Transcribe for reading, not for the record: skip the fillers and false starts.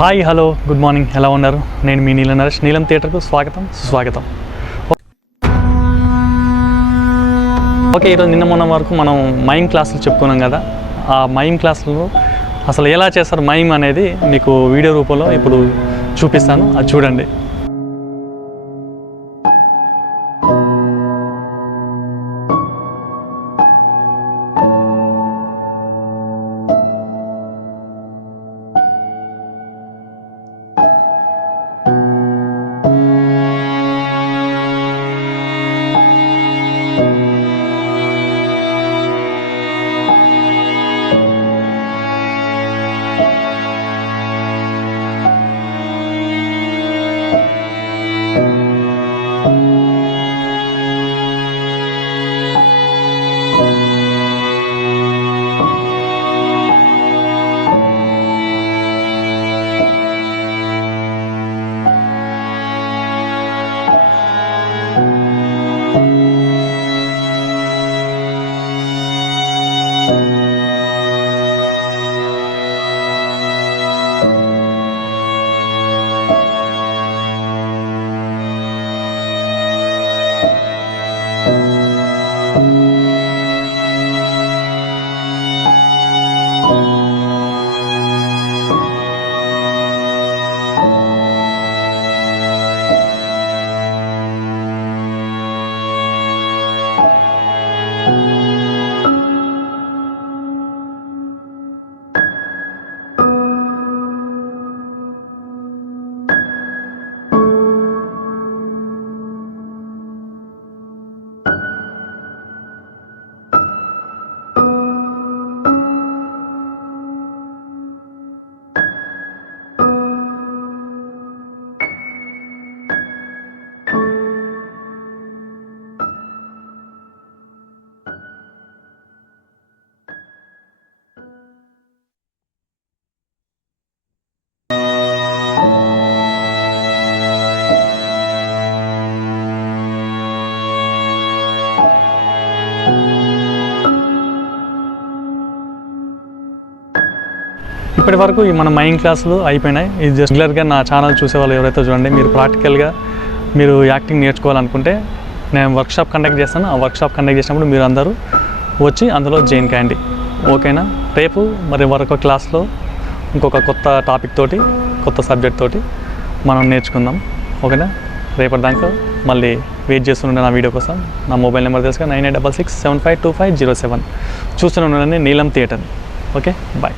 Hi hello good morning, ఎలా ఉన్నారు? నేను మీ నీలం నరేష్. నీలం థియేటర్కు స్వాగతం సుస్వాగతం. ఓకే, ఈరోజు నిన్న మొన్న వరకు మనం మైమ్ క్లాసులు చెప్పుకున్నాం కదా. ఆ మైమ్ క్లాసులు అసలు ఎలా చేస్తారు మైమ్ అనేది మీకు వీడియో రూపంలో ఇప్పుడు చూపిస్తాను, అది చూడండి. ఇప్పటి వరకు మన మైండ్ క్లాసులు అయిపోయినాయి. ఇది జస్ట్ రెగ్యులర్గా నా ఛానల్ చూసేవాళ్ళు ఎవరైతే చూడండి, మీరు ప్రాక్టికల్గా మీరు యాక్టింగ్ నేర్చుకోవాలనుకుంటే నేను వర్క్షాప్ కండక్ట్ చేస్తాను. ఆ వర్క్షాప్ కండక్ట్ చేసినప్పుడు మీరు అందరూ వచ్చి అందులో జాయిన్ కాండి, ఓకేనా? రేపు మరి మరొక క్లాస్లో ఇంకొక కొత్త టాపిక్ తోటి, కొత్త సబ్జెక్ట్ తోటి మనం నేర్చుకుందాం, ఓకేనా? రేపటి దాకా మళ్ళీ వెయిట్ చేస్తుండే నా వీడియో కోసం. నా మొబైల్ నెంబర్ తెలుసుగా 9866752507. చూస్తూనే ఉండండి నీలం థియేటర్. Okay, bye.